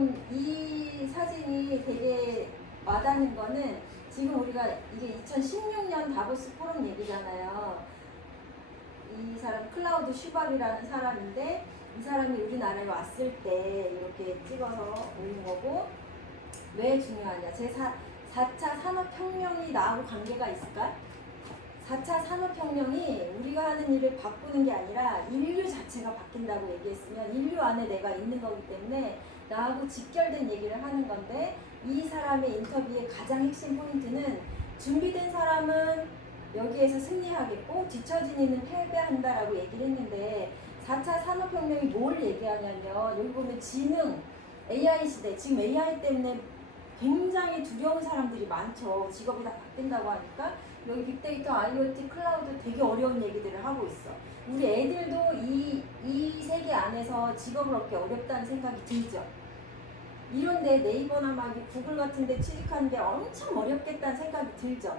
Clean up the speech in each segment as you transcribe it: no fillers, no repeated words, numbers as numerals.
지금 이 사진이 되게 와닿는 거는 지금 우리가 이게 2016년 다보스 포럼 얘기잖아요. 이 사람 클라우드 슈밥이라는 사람인데 이 사람이 우리나라에 왔을 때 이렇게 찍어서 올린 거고, 왜 중요하냐? 제4차 산업혁명이 나하고 관계가 있을까? 4차 산업혁명이 우리가 하는 일을 바꾸는 게 아니라 인류 자체가 바뀐다고 얘기했으면 인류 안에 내가 있는 거기 때문에 나하고 직결된 얘기를 하는 건데, 이 사람의 인터뷰의 가장 핵심 포인트는 준비된 사람은 여기에서 승리하겠고 뒤처진 이는 패배한다라고 얘기를 했는데, 4차 산업혁명이 뭘 얘기하냐면 여기 보면 지능, AI 시대, 지금 AI 때문에 굉장히 두려운 사람들이 많죠. 직업이 다 바뀐다고 하니까. 여기 빅데이터, IoT, 클라우드 되게 어려운 얘기들을 하고 있어. 우리 애들도 이 세계 안에서 직업을 얻기 어렵다는 생각이 들죠. 이런데 네이버나 막 구글 같은 데 취직하는데 엄청 어렵겠다는 생각이 들죠.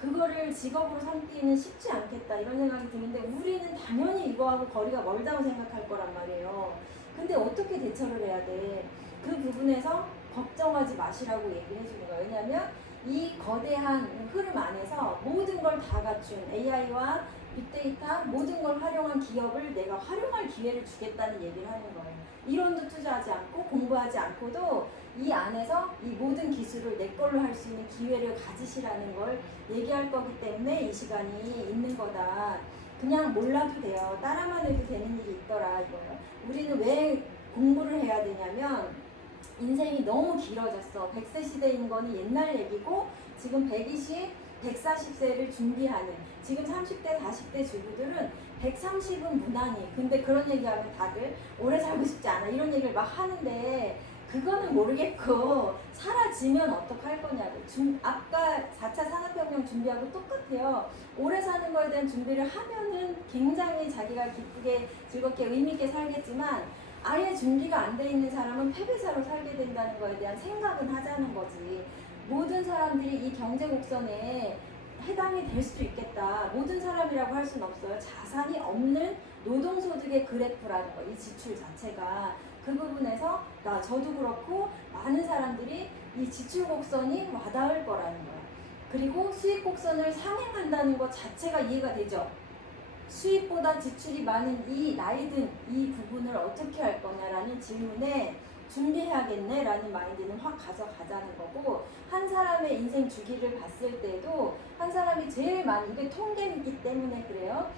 그거를 직업으로 삼기는 쉽지 않겠다 이런 생각이 드는데, 우리는 당연히 이거하고 거리가 멀다고 생각할 거란 말이에요. 근데 어떻게 대처를 해야 돼? 그 부분에서 걱정하지 마시라고 얘기를 해주는 거예요. 왜냐하면 이 거대한 흐름 안에서 모든 걸 다 갖춘 AI와 빅데이터 모든 걸 활용한 기업을 내가 활용할 기회를 주겠다는 얘기를 하는 거예요. 이론도 투자하지 않고 공부하지 않고도 이 안에서 이 모든 기술을 내 걸로 할 수 있는 기회를 가지시라는 걸 얘기할 거기 때문에 이 시간이 있는 거다. 그냥 몰라도 돼요. 따라만 해도 되는 일이 있더라 이거예요. 우리는 왜 공부를 해야 되냐면 인생이 너무 길어졌어. 100세 시대인 거는 옛날 얘기고, 지금 120, 140세를 준비하는, 지금 30대, 40대 주부들은 130은 무난히, 근데 그런 얘기하면 다들 오래 살고 싶지 않아 이런 얘기를 막 하는데, 그거는 모르겠고 사라지면 어떡할 거냐고. 아까 4차 산업혁명 준비하고 똑같아요. 오래 사는 거에 대한 준비를 하면은 굉장히 자기가 기쁘게 즐겁게 의미있게 살겠지만, 아예 준비가 안 돼 있는 사람은 패배자로 살게 된다는 거에 대한 생각은 하자는 거지. 모든 사람들이 이 경제 곡선에 해당이 될 수 있겠다. 모든 사람이라고 할 수는 없어요. 자산이 없는 노동소득의 그래프라는 거, 이 지출 자체가. 그 부분에서 저도 그렇고 많은 사람들이 이 지출 곡선이 와닿을 거라는 거야. 그리고 수익 곡선을 상행한다는 것 자체가 이해가 되죠. 수입보다 지출이 많은 이 나이든 이 부분을 어떻게 할 거냐라는 질문에 준비해야겠네 라는 마인드는 확 가져가자는 거고, 한 사람의 인생 주기를 봤을 때도 한 사람이 제일 많이, 이게 통계이기 때문에 그래요.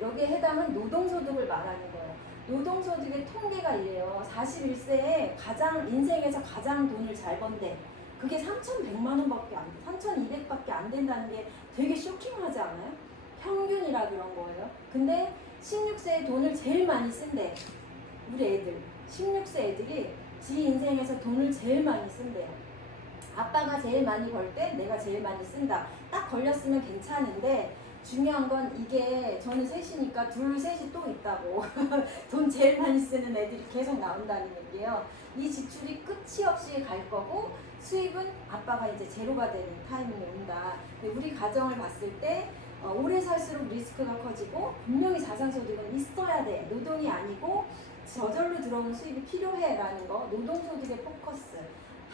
여기에 해당은 노동소득을 말하는 거예요. 노동소득의 통계가 이래요. 41세에 인생에서 가장 돈을 잘 번대. 그게 3,100만 원밖에 안 돼. 3,200밖에 안 된다는 게 되게 쇼킹하지 않아요? 평균이라 그런 거예요. 근데 16세에 돈을 제일 많이 쓴대. 우리 애들 16세 애들이 지 인생에서 돈을 제일 많이 쓴대요. 아빠가 제일 많이 벌 때 내가 제일 많이 쓴다. 딱 걸렸으면 괜찮은데, 중요한 건 이게 저는 셋이니까 둘 셋이 또 있다고 돈 제일 많이 쓰는 애들이 계속 나온다는 얘기예요. 이 지출이 끝이 없이 갈 거고 수입은 아빠가 이제 제로가 되는 타이밍이 온다. 우리 가정을 봤을 때 오래 살수록 리스크가 커지고, 분명히 자산소득은 있어야 돼. 노동이 아니고 저절로 들어오는 수입이 필요해 라는 거, 노동소득에 포커스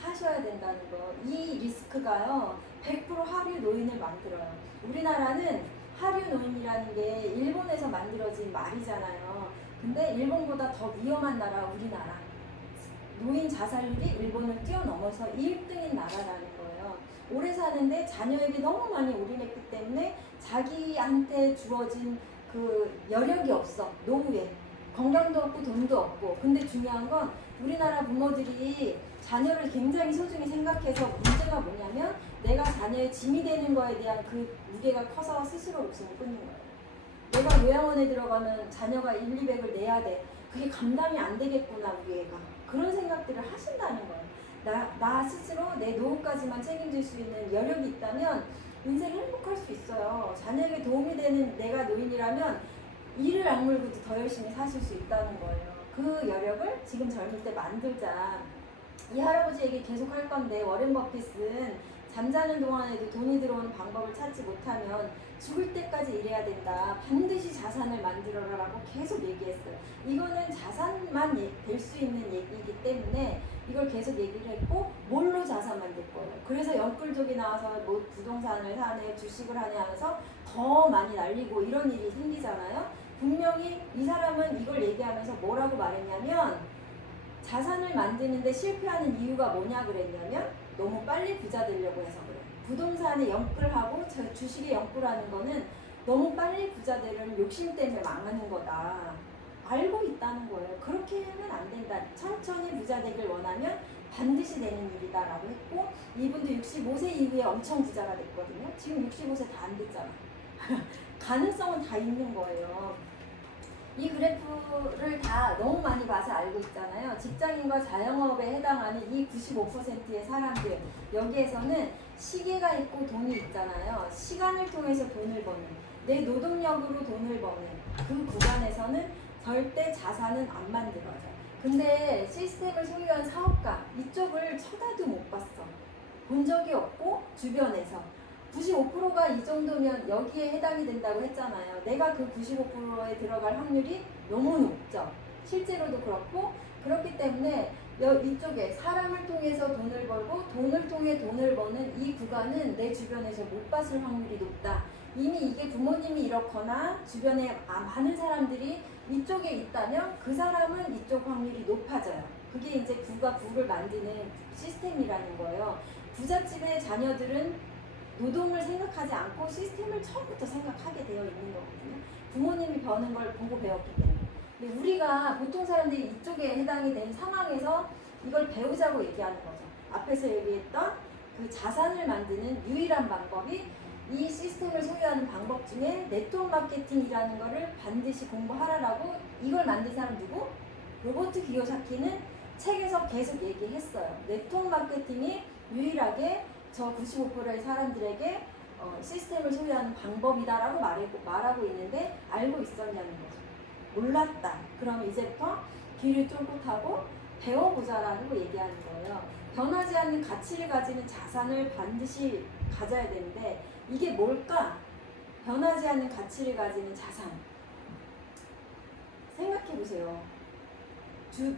하셔야 된다는 거. 이 리스크가요 100% 하류 노인을 만들어요. 우리나라는 하류 노인이라는 게 일본에서 만들어진 말이잖아요. 근데 일본보다 더 위험한 나라 우리나라. 노인 자살률이 일본을 뛰어넘어서 1등인 나라라는 거예요. 오래 사는데 자녀에게 너무 많이 올인했기 때문에 자기한테 주어진 그 여력이 없어. 노후에 건강도 없고 돈도 없고. 근데 중요한 건 우리나라 부모들이 자녀를 굉장히 소중히 생각해서, 문제가 뭐냐면 내가 자녀의 짐이 되는 거에 대한 그 무게가 커서 스스로 목숨을 끊는 거예요. 내가 요양원에 들어가면 자녀가 1, 200을 내야 돼. 그게 감당이 안 되겠구나 우리 애가. 그런 생각들을 하신다는 거예요. 나 스스로 내 노후까지만 책임질 수 있는 여력이 있다면 인생 행복할 수 있어요. 자녀에게 도움이 되는 내가 노인이라면 이를 악물고도 더 열심히 사실 수 있다는 거예요. 그 여력을 지금 젊을 때 만들자. 이 할아버지 얘기 계속 할 건데, 워렌 버핏은 잠자는 동안에도 돈이 들어오는 방법을 찾지 못하면 죽을 때까지 일해야 된다. 반드시 자산을 만들어라 라고 계속 얘기했어요. 이거는 자산만 될 수 있는 얘기이기 때문에 이걸 계속 얘기를 했고 뭘로 자산 만들 거예요. 그래서 영끌족이 나와서 뭐 부동산을 사네, 주식을 하네 하면서 더 많이 날리고 이런 일이 생기잖아요. 분명히 이 사람은 이걸 얘기하면서 뭐라고 말했냐면 자산을 만드는데 실패하는 이유가 뭐냐 그랬냐면 너무 빨리 부자 되려고 해서 그래요. 부동산에 영끌하고 주식에 영끌하는 거는 너무 빨리 부자 되려는 욕심 때문에 망하는 거다. 알고 있다는 거예요. 그렇게 하면 안 된다. 천천히 부자 되길 원하면 반드시 되는 일이다라고 했고 이분도 65세 이후에 엄청 부자가 됐거든요. 지금 65세 다 안 됐잖아. 가능성은 다 있는 거예요. 이 그래프를 다 너무 많이 봐서 알고 있잖아요. 직장인과 자영업에 해당하는 이 95%의 사람들 여기에서는 시계가 있고 돈이 있잖아요. 시간을 통해서 돈을 버는 내 노동력으로 돈을 버는 그 구간에서는 절대 자산은 안 만들어져요. 근데 시스템을 소유한 사업가 이쪽을 쳐다도 못 봤어. 본 적이 없고 주변에서 95%가 이 정도면 여기에 해당이 된다고 했잖아요. 내가 그 95%에 들어갈 확률이 너무 높죠. 실제로도 그렇고 그렇기 때문에 이쪽에 사람을 통해서 돈을 벌고 돈을 통해 돈을 버는 이 구간은 내 주변에서 못 봤을 확률이 높다. 이미 이게 부모님이 이렇거나 주변에 많은 사람들이 이쪽에 있다면 그 사람은 이쪽 확률이 높아져요. 그게 이제 부가 부를 만드는 시스템이라는 거예요. 부잣집의 자녀들은 노동을 생각하지 않고 시스템을 처음부터 생각하게 되어 있는 거거든요. 부모님이 버는 걸 보고 배웠기 때문에. 근데 우리가 보통 사람들이 이쪽에 해당이 된 상황에서 이걸 배우자고 얘기하는 거죠. 앞에서 얘기했던 그 자산을 만드는 유일한 방법이 이 시스템을 소유하는 방법 중에 네트워크 마케팅이라는 거를 반드시 공부하라라고 이걸 만든 사람 누구? 로버트 기요사키는 책에서 계속 얘기했어요. 네트워크 마케팅이 유일하게 저 95%의 사람들에게 시스템을 소유하는 방법이다라고 말하고 있는데 알고 있었냐는 거죠. 몰랐다. 그러면 이제부터 귀를 쫑긋 하고 배워보자라는 거 얘기하는 거예요. 변하지 않는 가치를 가지는 자산을 반드시 가져야 되는데 이게 뭘까? 변하지 않는 가치를 가지는 자산. 생각해보세요.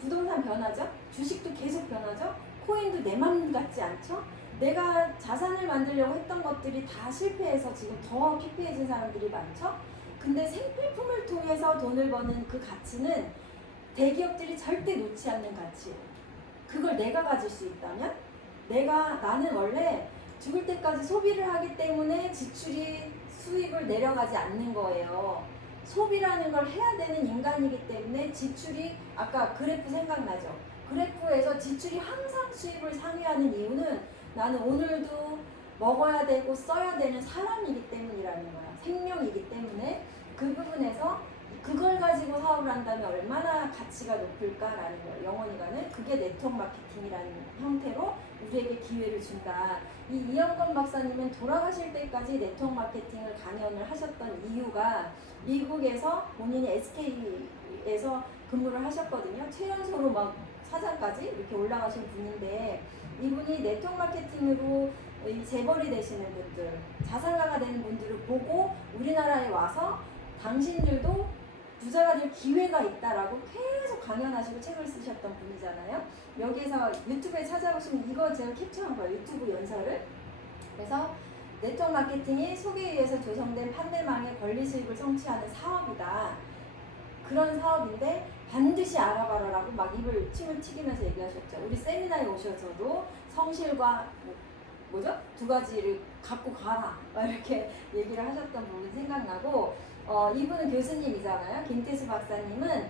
부동산 변하죠? 주식도 계속 변하죠? 코인도 내 맘 같지 않죠? 내가 자산을 만들려고 했던 것들이 다 실패해서 지금 더 피폐해진 사람들이 많죠? 근데 생필품을 통해서 돈을 버는 그 가치는 대기업들이 절대 놓지 않는 가치예요. 그걸 내가 가질 수 있다면 나는 원래 죽을 때까지 소비를 하기 때문에 지출이 수입을 내려가지 않는 거예요. 소비라는 걸 해야 되는 인간이기 때문에 지출이 아까 그래프 생각나죠? 그래프에서 지출이 항상 수입을 상회하는 이유는 나는 오늘도 먹어야 되고 써야 되는 사람이기 때문이라는 거야. 생명이기 때문에 그 부분에서 그걸 가지고 사업을 한다면 얼마나 가치가 높을까라는 거예요. 영원히 가는 그게 네트워크 마케팅이라는 형태로 우리에게 기회를 준다. 이 이영건 박사님은 돌아가실 때까지 네트워크 마케팅을 강연을 하셨던 이유가 미국에서 본인이 SK에서 근무를 하셨거든요. 최연소로 막 사장까지 이렇게 올라가신 분인데 이분이 네트워크 마케팅으로 재벌이 되시는 분들, 자산가가 되는 분들을 보고 우리나라에 와서 당신들도 부자가 될 기회가 있다라고 계속 강연하시고 책을 쓰셨던 분이잖아요. 여기에서 유튜브에 찾아보시면 이거 제가 캡처한 거예요. 유튜브 연설을. 그래서 네트워크 마케팅이 소비에 의해서 조성된 판매망의 권리 수익을 성취하는 사업이다. 그런 사업인데 반드시 알아봐라라고 막 입을 침을 튀기면서 얘기하셨죠. 우리 세미나에 오셔서도 성실과 뭐죠? 두 가지를 갖고 가라 이렇게 얘기를 하셨던 부분이 생각나고 이분은 교수님이잖아요. 김태수 박사님은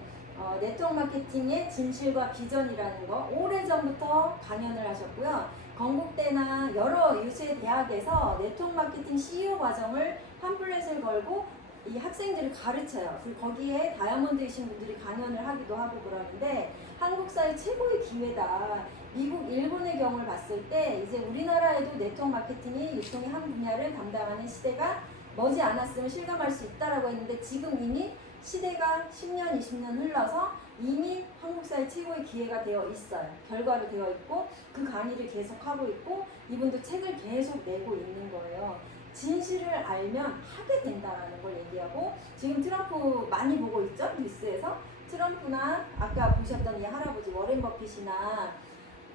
네트워크 마케팅의 진실과 비전이라는 거 오래전부터 강연을 하셨고요. 건국대나 여러 유수의 대학에서 네트워크 마케팅 CEO 과정을 팜플렛을 걸고 이 학생들을 가르쳐요. 그리고 거기에 다이아몬드이신 분들이 강연을 하기도 하고 그러는데 한국 사회 최고의 기회다. 미국, 일본의 경우를 봤을 때 이제 우리나라에도 네트워크 마케팅이 유통의 한 분야를 담당하는 시대가 머지 않았으면 실감할 수 있다라고 했는데 지금 이미 시대가 10년, 20년 흘러서 이미 한국 사회 최고의 기회가 되어 있어요. 결과로 되어 있고 그 강의를 계속하고 있고 이분도 책을 계속 내고 있는 거예요. 진실을 알면 하게 된다라는 걸 얘기하고 지금 트럼프 많이 보고 있죠? 뉴스에서 트럼프나 아까 보셨던 이 할아버지 워렌 버핏이나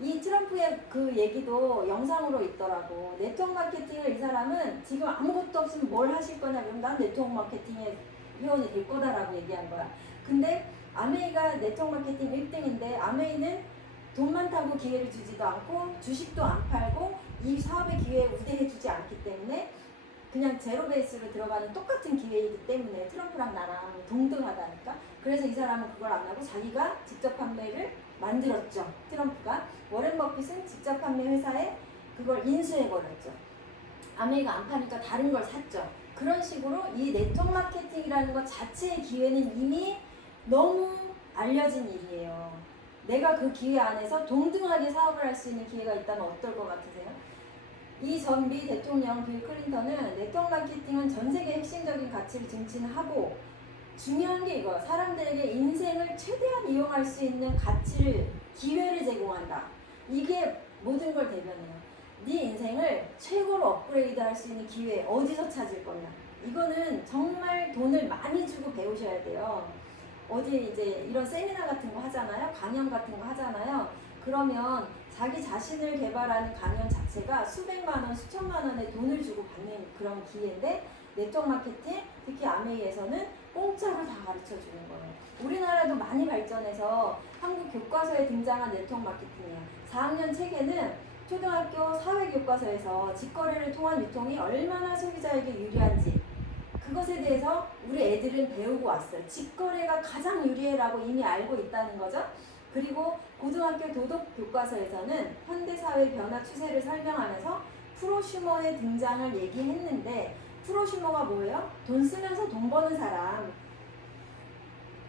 이 트럼프의 그 얘기도 영상으로 있더라고. 네트워크 마케팅을 이 사람은 지금 아무것도 없으면 뭘 하실 거냐 그러면 난 네트워크 마케팅의 회원이 될 거다라고 얘기한 거야. 근데 아메이가 네트워크 마케팅 1등인데 아메이는 돈 많다고 기회를 주지도 않고 주식도 안 팔고 이 사업의 기회에 우대해 주지 않기 때문에 그냥 제로 베이스로 들어가는 똑같은 기회이기 때문에 트럼프랑 나랑 동등하다니까. 그래서 이 사람은 그걸 안 하고 자기가 직접 판매를 만들었죠. 트럼프가. 워렌 버핏은 직접 판매 회사에 그걸 인수해버렸죠. 아메이가 안 파니까 다른 걸 샀죠. 그런 식으로 이 네트워크 마케팅이라는 것 자체의 기회는 이미 너무 알려진 일이에요. 내가 그 기회 안에서 동등하게 사업을 할 수 있는 기회가 있다면 어떨 것 같으세요? 이 전 미 대통령 빌 클린턴은 네트워크 마케팅은 전 세계 핵심적인 가치를 증진하고 중요한 게 이거야. 사람들에게 인생을 최대한 이용할 수 있는 가치를, 기회를 제공한다. 이게 모든 걸 대변해요. 네 인생을 최고로 업그레이드 할 수 있는 기회 어디서 찾을 거냐. 이거는 정말 돈을 많이 주고 배우셔야 돼요. 어디 이제 이런 세미나 같은 거 하잖아요. 강연 같은 거 하잖아요. 그러면 자기 자신을 개발하는 강연 자체가 수백만 원, 수천만 원의 돈을 주고 받는 그런 기회인데 네트워크 마케팅, 특히 아메이에서는 공짜로 다 가르쳐 주는 거예요. 우리나라도 많이 발전해서 한국 교과서에 등장한 네트워크 마케팅이에요. 4학년 책에는 초등학교 사회교과서에서 직거래를 통한 유통이 얼마나 소비자에게 유리한지 그것에 대해서 우리 애들은 배우고 왔어요. 직거래가 가장 유리해라고 이미 알고 있다는 거죠. 그리고 고등학교 도덕 교과서에서는 현대사회 변화 추세를 설명하면서 프로슈머의 등장을 얘기했는데 프로슈머가 뭐예요? 돈 쓰면서 돈 버는 사람.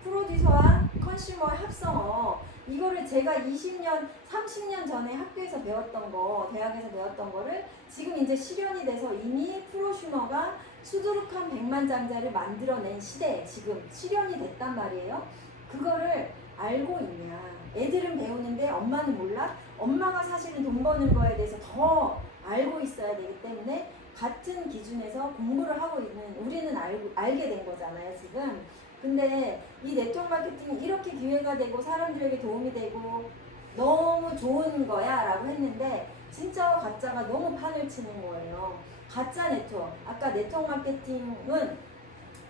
프로듀서와 컨슈머의 합성어. 이거를 제가 20년, 30년 전에 학교에서 배웠던 거, 대학에서 배웠던 거를 지금 이제 실현이 돼서 이미 프로슈머가 수두룩한 백만장자를 만들어낸 시대에 지금 실현이 됐단 말이에요. 그거를 알고 있냐. 애들은 배우는데 엄마는 몰라? 엄마가 사실은 돈 버는 거에 대해서 더 알고 있어야 되기 때문에 같은 기준에서 공부를 하고 있는 우리는 알게 된 거잖아요, 지금. 근데 이 네트워크 마케팅이 이렇게 기회가 되고 사람들에게 도움이 되고 너무 좋은 거야 라고 했는데 진짜와 가짜가 너무 판을 치는 거예요. 가짜 네트워크. 아까 네트워크 마케팅은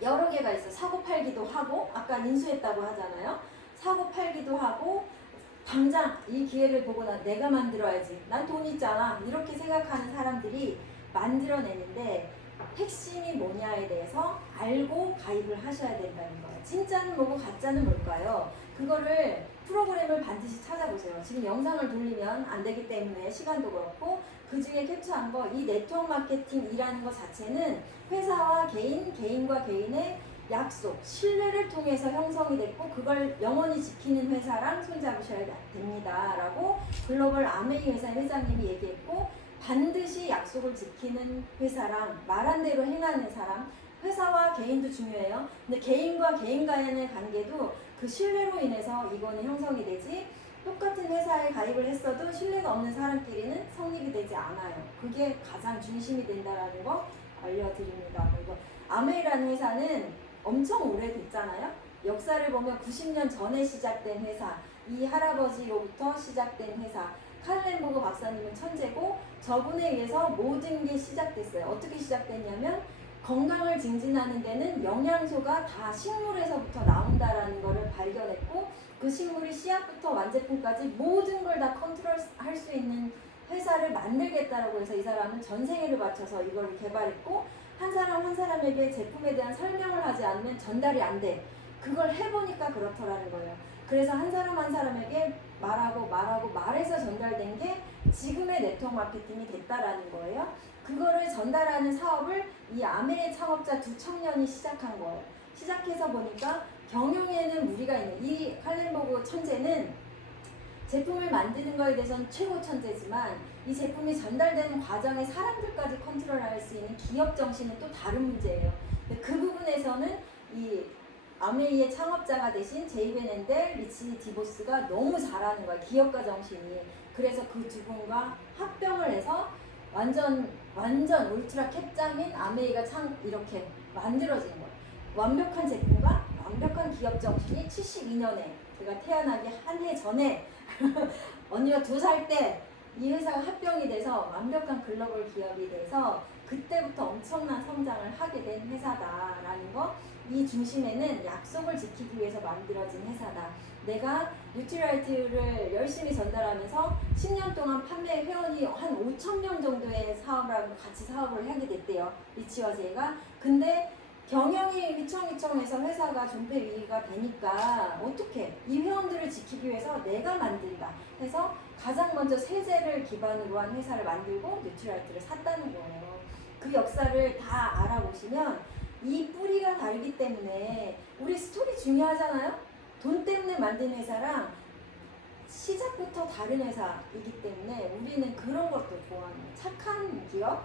여러 개가 있어요. 사고 팔기도 하고 아까 인수했다고 하잖아요. 사고 팔기도 하고 당장 이 기회를 보고 내가 만들어야지. 난 돈 있잖아. 이렇게 생각하는 사람들이 만들어내는데 핵심이 뭐냐에 대해서 알고 가입을 하셔야 된다는 거예요. 진짜는 뭐고 가짜는 뭘까요? 그거를 프로그램을 반드시 찾아보세요. 지금 영상을 돌리면 안 되기 때문에 시간도 그렇고 그 중에 캡처한 거 이 네트워크 마케팅이라는 것 자체는 회사와 개인, 개인과 개인의 약속, 신뢰를 통해서 형성이 됐고 그걸 영원히 지키는 회사랑 손잡으셔야 됩니다. 라고 글로벌 아메이 회사 회장님이 얘기했고 반드시 약속을 지키는 회사랑 말한 대로 행하는 사람, 회사와 개인도 중요해요. 근데 개인과 개인 간의 관계도 그 신뢰로 인해서 이거는 형성이 되지 똑같은 회사에 가입을 했어도 신뢰가 없는 사람끼리는 성립이 되지 않아요. 그게 가장 중심이 된다라는 거 알려드립니다. 그리고 아메이라는 회사는 엄청 오래됐잖아요. 역사를 보면 90년 전에 시작된 회사, 이 할아버지로부터 시작된 회사. 칼렌보그 박사님은 천재고 저분에 의해서 모든 게 시작됐어요. 어떻게 시작됐냐면 건강을 증진하는 데는 영양소가 다 식물에서부터 나온다라는 것을 발견했고 그 식물이 씨앗부터 완제품까지 모든 걸 다 컨트롤할 수 있는 회사를 만들겠다라고 해서 이 사람은 전 생애를 바쳐서 이걸 개발했고 한 사람 한 사람에게 제품에 대한 설명을 하지 않으면 전달이 안 돼. 그걸 해보니까 그렇더라는 거예요. 그래서 한 사람 한 사람에게 말해서 전달된 게 지금의 네트워크 마케팅이 됐다라는 거예요. 그거를 전달하는 사업을 이 아메의 창업자 두 청년이 시작한 거예요. 시작해서 보니까 경영에는 무리가 있는 이 칼렌보그 천재는 제품을 만드는 거에 대해서는 최고 천재지만 이 제품이 전달되는 과정에 사람들까지 컨트롤할 수 있는 기업 정신은 또 다른 문제예요. 그 부분에서는 이 아메이의 창업자가 되신 제이벤 앤델, 리치 디보스가 너무 잘하는 거야. 기업가 정신이. 그래서 그 두 분과 합병을 해서 완전 울트라 캡장인 아메이가 이렇게 만들어진 거예요. 완벽한 제품과 완벽한 기업 정신이 72년에 제가 태어나기 한 해 전에 언니가 2살 때 이 회사가 합병이 돼서 완벽한 글로벌 기업이 돼서 그때부터 엄청난 성장을 하게 된 회사다라는 거. 이 중심에는 약속을 지키기 위해서 만들어진 회사다. 내가 뉴트리라이트를 열심히 전달하면서 10년 동안 판매 회원이 한 5,000명 정도의 사업을 같이 사업을 하게 됐대요. 리치와 제이가. 근데 경영이 휘청휘청해서 회사가 존폐 위기가 되니까 어떻게 이 회원들을 지키기 위해서 내가 만든다 해서 가장 먼저 세제를 기반으로 한 회사를 만들고 뉴트리라이트를 샀다는 거예요. 그 역사를 다 알아보시면 이 뿌리가 다르기 때문에 우리 스토리 중요하잖아요. 돈 때문에 만든 회사랑 시작부터 다른 회사이기 때문에 우리는 그런 것도 좋아합니다. 착한 기업?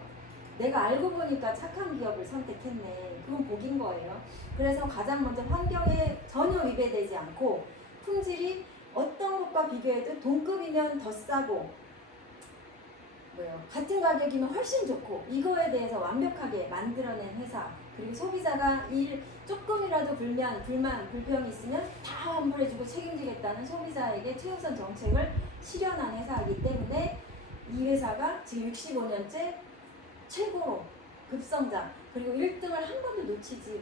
내가 알고 보니까 착한 기업을 선택했네. 그건 복인 거예요. 그래서 가장 먼저 환경에 전혀 위배되지 않고 품질이 어떤 것과 비교해도 동급이면 더 싸고 같은 가격이면 훨씬 좋고 이거에 대해서 완벽하게 만들어낸 회사. 그리고 소비자가 조금이라도 불평이 있으면 다 환불해주고 책임지겠다는 소비자에게 최우선 정책을 실현한 회사이기 때문에 이 회사가 지금 65년째 최고로 급성장, 그리고 1등을 한 번도 놓치지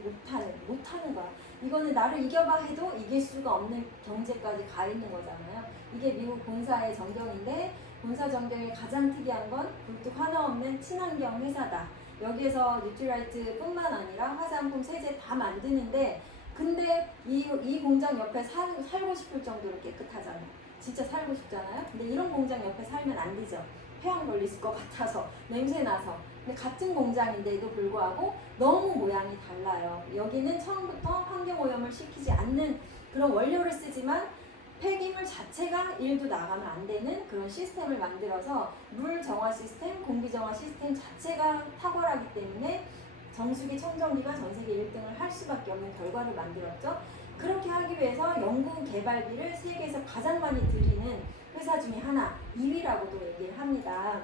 못하는 거야. 이거는 나를 이겨봐 해도 이길 수가 없는 경제까지 가 있는 거잖아요. 이게 미국 본사의 전경인데, 본사 전경이 가장 특이한 건 굴뚝 하나 없는 친환경 회사다. 여기에서 뉴트리라이트 뿐만 아니라 화장품, 세제 다 만드는데, 근데 이 공장 옆에 살고 싶을 정도로 깨끗하잖아요. 진짜 살고 싶잖아요. 근데 이런 공장 옆에 살면 안 되죠. 폐암 걸릴 것 같아서, 냄새 나서. 근데 같은 공장인데도 불구하고 너무 모양이 달라요. 여기는 처음부터 환경오염을 시키지 않는 그런 원료를 쓰지만 폐기물 자체가 1도 나가면 안 되는 그런 시스템을 만들어서 물 정화 시스템, 공기 정화 시스템 자체가 탁월하기 때문에 정수기, 청정기가 전 세계 1등을 할 수밖에 없는 결과를 만들었죠. 그렇게 하기 위해서 연구 개발비를 세계에서 가장 많이 들이는 회사 중에 하나, 2위라고도 얘기를 합니다.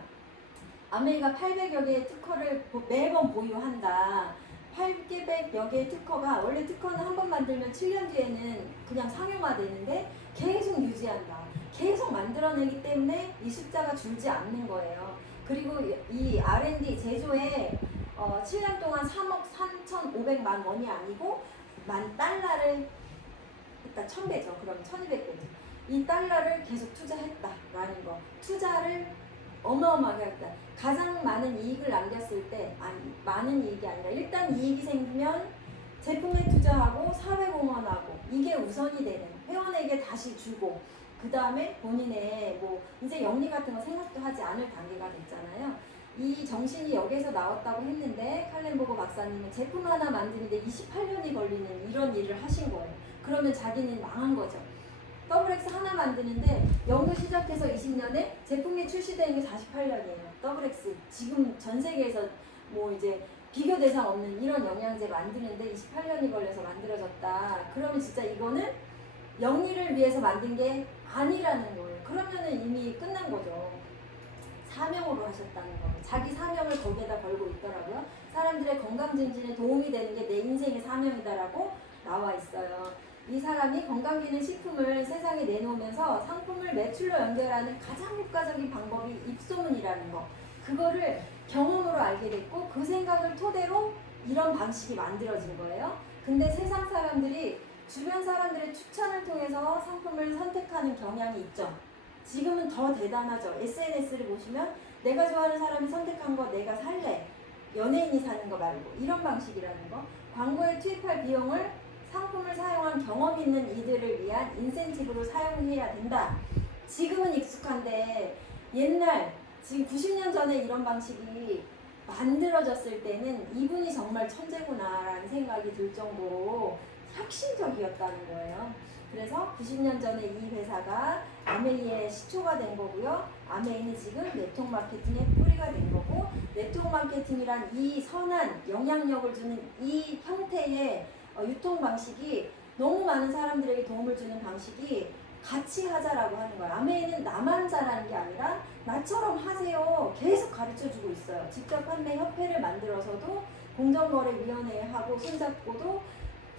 아메이가 800여 개의 특허를 매번 보유한다. 800여 개의 특허가, 원래 특허는 한 번 만들면 7년 뒤에는 그냥 상용화되는데 계속 유지한다. 계속 만들어내기 때문에 이 숫자가 줄지 않는 거예요. 그리고 이 R&D 제조에 7년 동안 3억 3,500만 원이 아니고 $10,000를 일단 1000배죠. 그럼 1200배죠. 이 달러를 계속 투자했다라는 거. 투자를 어마어마하게 했다. 가장 많은 이익을 남겼을 때, 아니 많은 이익이 아니라 일단 이익이 생기면 제품에 투자하고 사회공헌하고 이게 우선이 되는, 회원에게 다시 주고 그 다음에 본인의 이제 영리 같은 거 생각도 하지 않을 단계가 됐잖아요. 이 정신이 여기에서 나왔다고 했는데 칼렌보거 박사님은 제품 하나 만드는데 28년이 걸리는 이런 일을 하신 거예요. 그러면 자기는 망한 거죠. 더블X 하나 만드는데 연구 시작해서 20년에 제품이 출시되는 게 48년이에요. 더블X 지금 전 세계에서 이제 비교 대상 없는 이런 영양제 만드는데 28년이 걸려서 만들어졌다. 그러면 진짜 이거는 영리를 위해서 만든 게 아니라는 거예요. 그러면은 이미 끝난 거죠. 사명으로 하셨다는 거예요. 자기 사명을 거기에다 걸고 있더라고요. 사람들의 건강 증진에 도움이 되는 게 내 인생의 사명이다라고 나와 있어요. 이 사람이 건강기능 식품을 세상에 내놓으면서 상품을 매출로 연결하는 가장 효과적인 방법이 입소문이라는 거. 그거를 경험으로 알게 됐고 그 생각을 토대로 이런 방식이 만들어진 거예요. 근데 세상 사람들이 주변 사람들의 추천을 통해서 상품을 선택하는 경향이 있죠. 지금은 더 대단하죠. SNS를 보시면 내가 좋아하는 사람이 선택한 거 내가 살래. 연예인이 사는 거 말고 이런 방식이라는 거. 광고에 투입할 비용을 상품을 사용한 경험 있는 이들을 위한 인센티브로 사용해야 된다. 지금은 익숙한데 옛날 지금 90년 전에 이런 방식이 만들어졌을 때는 이분이 정말 천재구나라는 생각이 들 정도로 혁신적이었다는 거예요. 그래서 90년 전에 이 회사가 아메이의 시초가 된 거고요. 아메이는 지금 네트워크 마케팅의 뿌리가 된 거고, 네트워크 마케팅이란 이 선한 영향력을 주는 이 형태의 유통 방식이 너무 많은 사람들에게 도움을 주는 방식이 같이 하자라고 하는 거예요. 아메이는 나만 잘하는 게 아니라 나처럼 하세요. 계속 가르쳐주고 있어요. 직접 판매 협회를 만들어서도 공정거래위원회하고 손잡고도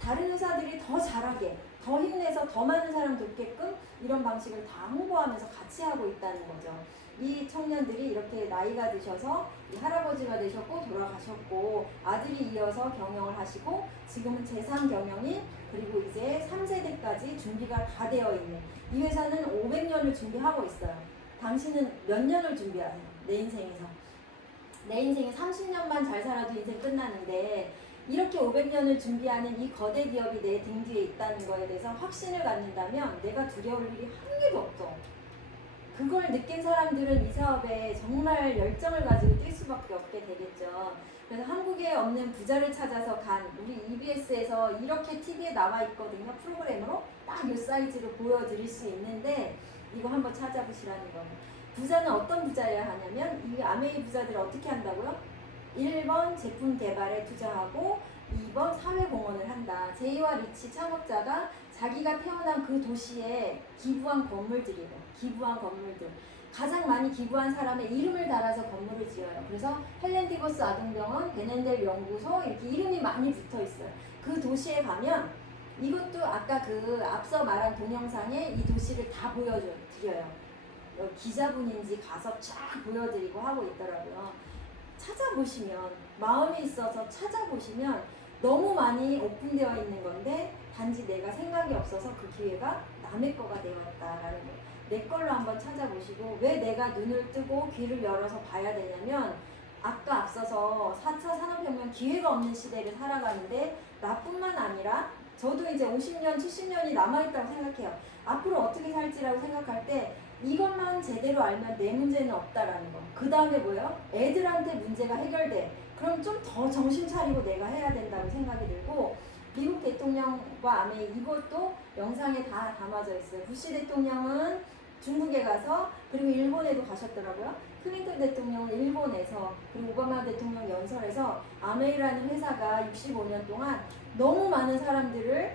다른 회사들이 더 잘하게, 더 힘내서 더 많은 사람 돕게끔 이런 방식을 다 홍보하면서 같이 하고 있다는 거죠. 이 청년들이 이렇게 나이가 드셔서 이 할아버지가 되셨고 돌아가셨고 아들이 이어서 경영을 하시고 지금은 제3 경영인 그리고 이제 3세대까지 준비가 다 되어 있는 이 회사는 500년을 준비하고 있어요. 당신은 몇 년을 준비하세요? 내 인생에서. 내 인생에 30년만 잘 살아도 인생 끝나는데 이렇게 500년을 준비하는 이 거대 기업이 내 등 뒤에 있다는 거에 대해서 확신을 갖는다면 내가 두려울 일이 한 개도 없어. 그걸 느낀 사람들은 이 사업에 정말 열정을 가지고 뛸 수밖에 없게 되겠죠. 그래서 한국에 없는 부자를 찾아서 간 우리 EBS에서 이렇게 TV에 나와 있거든요. 프로그램으로 딱 이 사이즈로 보여드릴 수 있는데 이거 한번 찾아보시라는 거예요. 부자는 어떤 부자여야 하냐면 이 아메이 부자들을 어떻게 한다고요? 1번 제품 개발에 투자하고 2번 사회공헌을 한다. 제이와 리치 창업자가 자기가 태어난 그 도시에 기부한 건물들이에요. 기부한 건물들. 가장 많이 기부한 사람의 이름을 달아서 건물을 지어요. 그래서 헬렌 디버스 아동병원, 베넨델 연구소 이렇게 이름이 많이 붙어 있어요. 그 도시에 가면 이것도 아까 그 앞서 말한 동영상에 이 도시를 다 보여드려요. 기자분인지 가서 쫙 보여드리고 하고 있더라고요. 찾아보시면 마음이 있어서 찾아보시면 너무 많이 오픈되어 있는 건데 단지 내가 생각이 없어서 그 기회가 남의 거가 되었다라는 거예요. 내 걸로 한번 찾아보시고 왜 내가 눈을 뜨고 귀를 열어서 봐야 되냐면 아까 앞서서 4차 산업혁명 기회가 없는 시대를 살아가는데 나뿐만 아니라 저도 이제 50년, 70년이 남아있다고 생각해요. 앞으로 어떻게 살지라고 생각할 때 이것만 제대로 알면 내 문제는 없다라는 거. 그 다음에 뭐예요? 애들한테 문제가 해결돼. 그럼 좀 더 정신 차리고 내가 해야 된다고 생각이 들고 미국 대통령과 아메이 이것도 영상에 다 담아져 있어요. 부시 대통령은 중국에 가서 그리고 일본에도 가셨더라고요. 클린턴 대통령은 일본에서 그리고 오바마 대통령 연설에서 아메이라는 회사가 65년 동안 너무 많은 사람들을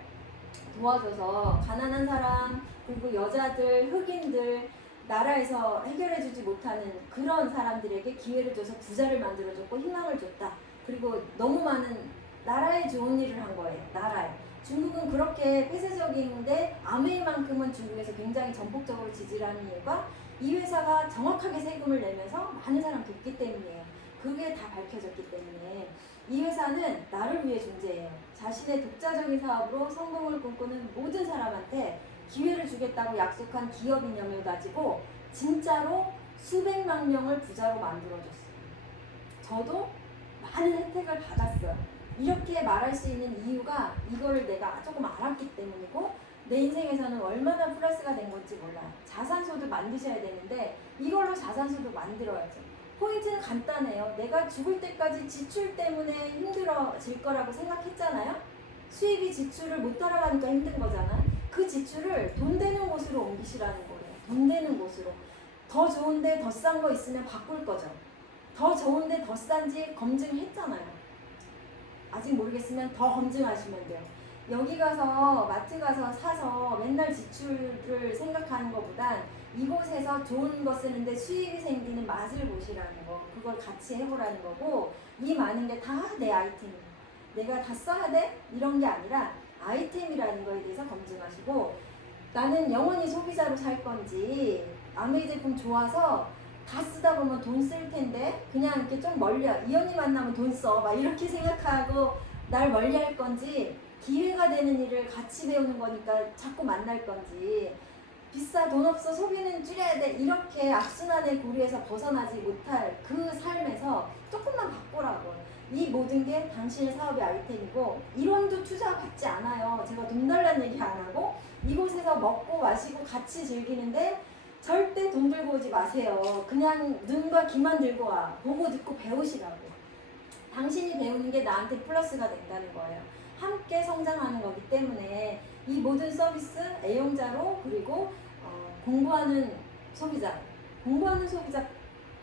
도와줘서 가난한 사람 그리고 여자들, 흑인들 나라에서 해결해주지 못하는 그런 사람들에게 기회를 줘서 부자를 만들어줬고 희망을 줬다. 그리고 너무 많은 나라에 좋은 일을 한 거예요. 나라에. 중국은 그렇게 폐쇄적인데 아메이만큼은 중국에서 굉장히 전폭적으로 지지를 하는 이유가 이 회사가 정확하게 세금을 내면서 많은 사람 돕기 때문이에요. 그게 다 밝혀졌기 때문에 이 회사는 나를 위해 존재해요. 자신의 독자적인 사업으로 성공을 꿈꾸는 모든 사람한테 기회를 주겠다고 약속한 기업 이념을 가지고 진짜로 수백만 명을 부자로 만들어줬어요. 저도 많은 혜택을 받았어요. 이렇게 말할 수 있는 이유가 이거를 내가 조금 알았기 때문이고 내 인생에서는 얼마나 플러스가 된 건지 몰라요. 자산소도 만드셔야 되는데 이걸로 자산소도 만들어야죠. 포인트는 간단해요. 내가 죽을 때까지 지출 때문에 힘들어질 거라고 생각했잖아요. 수입이 지출을 못 따라가니까 힘든 거잖아요. 그 지출을 돈 되는 곳으로 옮기시라는 거예요. 돈 되는 곳으로. 더 좋은데 더 싼 거 있으면 바꿀 거죠. 더 좋은데 더 싼지 검증했잖아요. 아직 모르겠으면 더 검증하시면 돼요. 여기 가서 마트 가서 사서 맨날 지출을 생각하는 것보단 이곳에서 좋은 거 쓰는데 수입이 생기는 맛을 보시라는 거. 그걸 같이 해보라는 거고 이 많은 게 다 내 아이템이에요. 내가 다 써야 돼? 이런 게 아니라 아이템이라는 거에 대해서 검증하시고 나는 영원히 소비자로 살 건지 아메이 제품 좋아서 다 쓰다 보면 돈 쓸 텐데 그냥 이렇게 좀 멀리야. 이 언니 만나면 돈 써. 막 이렇게 생각하고 날 멀리 할 건지 기회가 되는 일을 같이 배우는 거니까 자꾸 만날 건지 비싸 돈 없어 소비는 줄여야 돼 이렇게 악순환의 고리에서 벗어나지 못할 그 삶에서 조금만 바꾸라고. 이 모든 게 당신의 사업의 아이템이고 이론도 투자 받지 않아요. 제가 돈 달라는 얘기 안 하고 이곳에서 먹고 마시고 같이 즐기는데 절대 돈 들고 오지 마세요. 그냥 눈과 귀만 들고 와. 보고 듣고 배우시라고. 당신이 배우는 게 나한테 플러스가 된다는 거예요. 함께 성장하는 거기 때문에 이 모든 서비스 애용자로 그리고 공부하는 소비자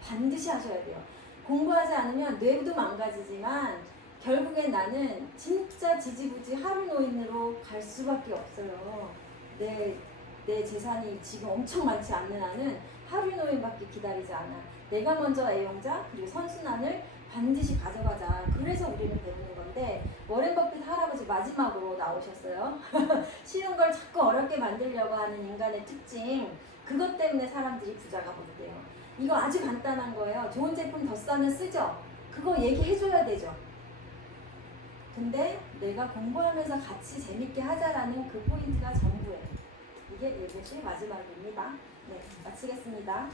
반드시 하셔야 돼요. 공부하지 않으면 뇌도 망가지지만 결국엔 나는 진짜 지지부지 하루 노인으로 갈 수밖에 없어요. 내 재산이 지금 엄청 많지 않는 한은 하루 노임밖에 기다리지 않아. 내가 먼저 애용자 그리고 선순환을 반드시 가져가자. 그래서 우리는 배우는 건데 워렌 버핏 할아버지 마지막으로 나오셨어요. 쉬운 걸 자꾸 어렵게 만들려고 하는 인간의 특징. 그것 때문에 사람들이 부자가 못돼요. 이거 아주 간단한 거예요. 좋은 제품 더 싸면 쓰죠. 그거 얘기해줘야 되죠. 근데 내가 공부하면서 같이 재밌게 하자라는 그 포인트가 전부예요. 이게 이것이 마지막입니다. 네, 마치겠습니다.